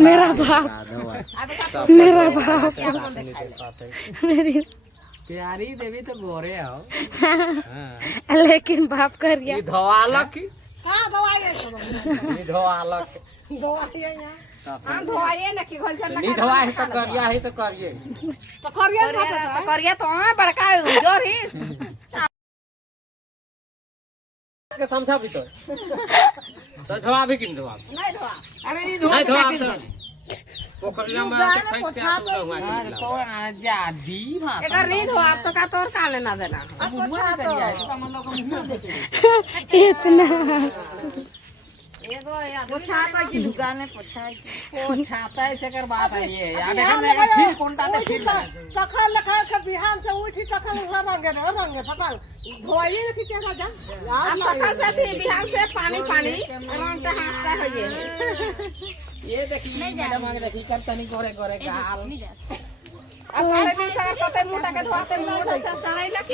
मेरा बाप मेरा बाप मेरी प्यारी देवी तो गोरे आओ लेकिन बाप कर गया धोआलक हां दवाई धोआलक दवाई है हम धोइए न की घोल चल नहीं धोआई तो करिया ही तो करिए तो करिए तो करिए तो बड़का जोरी के समझा भी तो धोआ भी किन धोआ नहीं धोआ अरे नहीं धोआ नहीं धोआ पोखरिया में आके फेंक के तो जा दी भाषा एकर नहीं धोआ तो का तोर का लेना देना इतना एगो या पोछाता की दुकान में पोछाता है से कर बात है ये यार देखा फिर कोनटा तो फिर तखन लखा के बिहान से उठी तखन रंगे तखन धोइए न की चला जा अब तखन से थी बिहान से पानी रंगता हाथता है ये देखिए मैडम आगे देखिए कर तनी गोरे गोरे गाल अब सारे दिन से कते मोटा के धोते मुंह ढलता नहीं